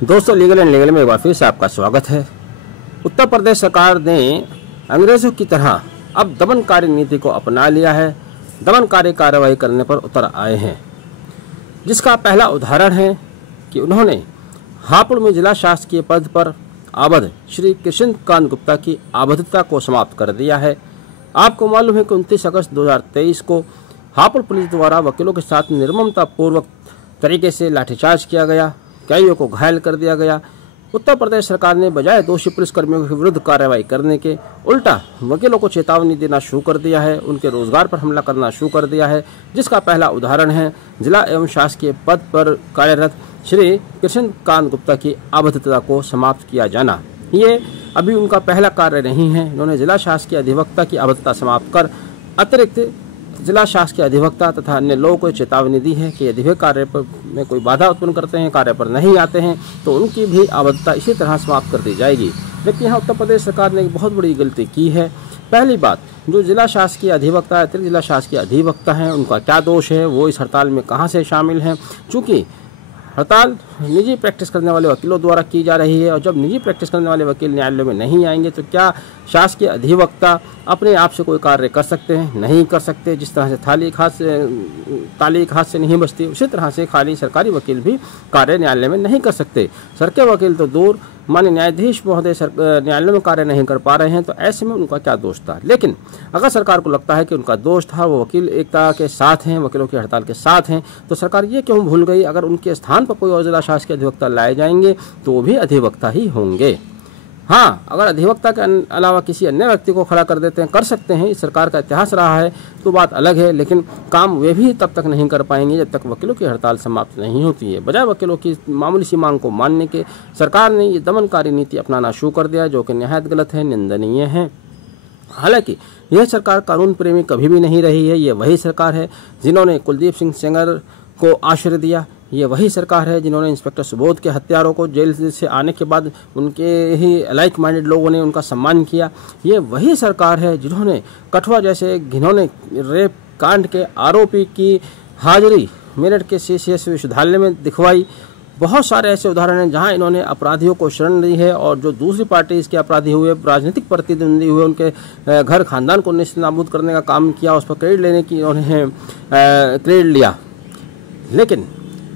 दोस्तों, legal and legal में एक बार फिर से आपका स्वागत है। उत्तर प्रदेश सरकार ने अंग्रेजों की तरह अब दमनकारी नीति को अपना लिया है। दमनकारी कार्रवाई करने पर उतर आए हैं, जिसका पहला उदाहरण है कि उन्होंने हापुड़ में जिला शासकीय पद पर आबद्ध श्री कृष्णकांत गुप्ता की आबद्धता को समाप्त कर दिया है। आपको मालूम है कि 29 अगस्त 2023 को हापुड़ पुलिस द्वारा वकीलों के साथ निर्ममतापूर्वक तरीके से लाठीचार्ज किया गया, कईयों को घायल कर दिया गया। उत्तर प्रदेश सरकार ने बजाय दोषी पुलिसकर्मियों के विरुद्ध कार्रवाई करने के उल्टा वकीलों को चेतावनी देना शुरू कर दिया है, उनके रोजगार पर हमला करना शुरू कर दिया है, जिसका पहला उदाहरण है जिला एवं शासकीय पद पर कार्यरत श्री कृष्णकांत गुप्ता की आबद्धता को समाप्त किया जाना। ये अभी उनका पहला कार्य नहीं है। इन्होंने जिला शासकीय अधिवक्ता की आबद्धता समाप्त कर अतिरिक्त जिला शासकीय अधिवक्ता तथा अन्य लोगों को चेतावनी दी है कि यदि वे कार्य पर में कोई बाधा उत्पन्न करते हैं, कार्य पर नहीं आते हैं, तो उनकी भी आबद्धता इसी तरह समाप्त कर दी जाएगी। जबकि यहाँ उत्तर प्रदेश सरकार ने एक बहुत बड़ी गलती की है। पहली बात, जो जिला शासकीय अधिवक्ता अतिरिक्त जिला शासकीय अधिवक्ता हैं, उनका क्या दोष है, वो इस हड़ताल में कहाँ से शामिल हैं। चूँकि हड़ताल निजी प्रैक्टिस करने वाले वकीलों द्वारा की जा रही है, और जब निजी प्रैक्टिस करने वाले वकील न्यायालय में नहीं आएंगे तो क्या शासकीय अधिवक्ता अपने आप से कोई कार्य कर सकते हैं? नहीं कर सकते। जिस तरह से ताली एक हाथ से नहीं बचती, उसी तरह से खाली सरकारी वकील भी कार्य न्यायालय में नहीं कर सकते। सरकारी वकील तो दूर, माननीय न्यायाधीश महोदय न्यायालय में कार्य नहीं कर पा रहे हैं, तो ऐसे में उनका क्या दोष था। लेकिन अगर सरकार को लगता है कि उनका दोष था, वो वकील एकता के साथ हैं, वकीलों की हड़ताल के साथ हैं, तो सरकार ये क्यों भूल गई अगर उनके स्थान पर कोई और जिला शासकीय अधिवक्ता लाए जाएंगे तो वो भी अधिवक्ता ही होंगे। हाँ, अगर अधिवक्ता के अलावा किसी अन्य व्यक्ति को खड़ा कर देते हैं, कर सकते हैं, इस सरकार का इतिहास रहा है, तो बात अलग है। लेकिन काम वे भी तब तक नहीं कर पाएंगे जब तक वकीलों की हड़ताल समाप्त नहीं होती है। बजाय वकीलों की मामूली सी मांग को मानने के सरकार ने ये दमनकारी नीति अपनाना शुरू कर दिया, जो कि निहायत गलत है, निंदनीय है। हालांकि यह सरकार कानून प्रेमी कभी भी नहीं रही है। ये वही सरकार है जिन्होंने कुलदीप सिंह सेंगर को आश्रय दिया। ये वही सरकार है जिन्होंने इंस्पेक्टर सुबोध के हत्यारों को जेल से आने के बाद उनके ही लाइक माइंडेड लोगों ने उनका सम्मान किया। ये वही सरकार है जिन्होंने कठुआ जैसे घिनौने रेप कांड के आरोपी की हाजिरी मेरठ के CCS विश्वविद्यालय में दिखवाई। बहुत सारे ऐसे उदाहरण हैं जहां इन्होंने अपराधियों को शरण दी है, और जो दूसरी पार्टी इसके अपराधी हुए, राजनीतिक प्रतिद्वंदी हुए, उनके घर खानदान को निश्चित नाबूद करने का काम किया, उस पर क्रेडिट लेने की इन्होंने क्रेडिट लिया। लेकिन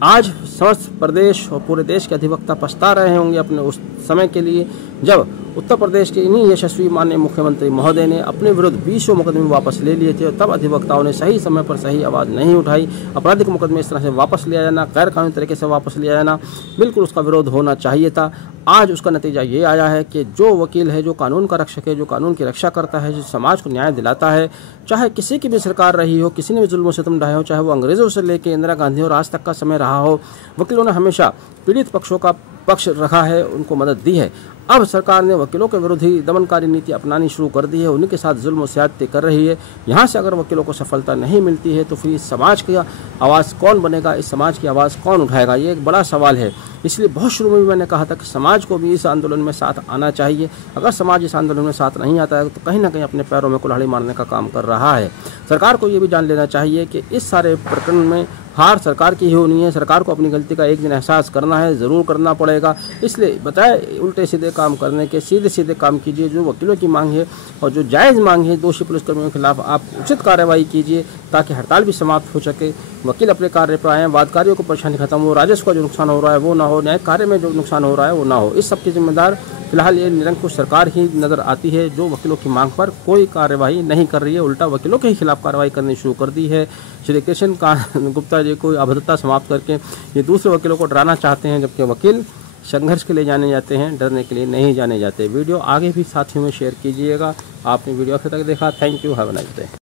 आज समस्त प्रदेश और पूरे देश के अधिवक्ता पछता रहे होंगे अपने उस समय के लिए जब उत्तर प्रदेश के इन्हीं यशस्वी माननीय मुख्यमंत्री महोदय ने अपने विरुद्ध 20 मुकदमे वापस ले लिए थे, और तब अधिवक्ताओं ने सही समय पर सही आवाज़ नहीं उठाई। आपराधिक मुकदमे इस तरह से वापस लिया जाना, गैर कानूनी तरीके से वापस लिया जाना, बिल्कुल उसका विरोध होना चाहिए था। आज उसका नतीजा ये आया है कि जो वकील है, जो कानून का रक्षक है, जो कानून की रक्षा करता है, जो समाज को न्याय दिलाता है, चाहे किसी की भी सरकार रही हो, किसी ने भी जुल्म सितम ढाए हो, चाहे वो अंग्रेजों से लेकर इंदिरा गांधी और आज तक का समय रहा हो, वकीलों ने हमेशा पीड़ित पक्षों का पक्ष रखा है, उनको मदद दी है। अब सरकार ने वकीलों के विरुद्ध ही दमनकारी नीति अपनानी शुरू कर दी है, उन्हीं के साथ जुल्म ज्यादती कर रही है। यहाँ से अगर वकीलों को सफलता नहीं मिलती है तो फिर इस समाज की आवाज़ कौन बनेगा, इस समाज की आवाज़ कौन उठाएगा, ये एक बड़ा सवाल है। इसलिए बहुत शुरू में भी मैंने कहा था कि समाज को भी इस आंदोलन में साथ आना चाहिए। अगर समाज इस आंदोलन में साथ नहीं आता है तो कहीं ना कहीं अपने पैरों में कुल्हाड़ी मारने का काम कर रहा है। सरकार को ये भी जान लेना चाहिए कि इस सारे प्रकरण में हार सरकार की ही होनी है। सरकार को अपनी गलती का एक दिन एहसास करना है, ज़रूर करना पड़ेगा। इसलिए बताए उल्टे सीधे काम करने के सीधे सीधे काम कीजिए। जो वकीलों की मांग है और जो जायज़ मांग है, दोषी पुलिसकर्मियों के खिलाफ आप उचित कार्रवाई कीजिए ताकि हड़ताल भी समाप्त हो सके, वकील अपने कार्य पर आएँ, वादकारियों को परेशानी खत्म हो, राजस्व का जो नुकसान हो रहा है वो ना हो, न्याय कार्य में जो नुकसान हो रहा है वो ना हो। इस सब की जिम्मेदार फिलहाल ये निरंकुश सरकार ही नजर आती है, जो वकीलों की मांग पर कोई कार्यवाही नहीं कर रही है, उल्टा वकीलों के ही खिलाफ कार्रवाई करनी शुरू कर दी है। श्री कृष्णकांत गुप्ता जी को आबद्धता समाप्त करके ये दूसरे वकीलों को डराना चाहते हैं, जबकि वकील संघर्ष के लिए जाने जाते हैं, डरने के लिए नहीं जाने जाते। वीडियो आगे भी साथियों में शेयर कीजिएगा। आपने वीडियो आखिर तक देखा, thank you, have a nice day.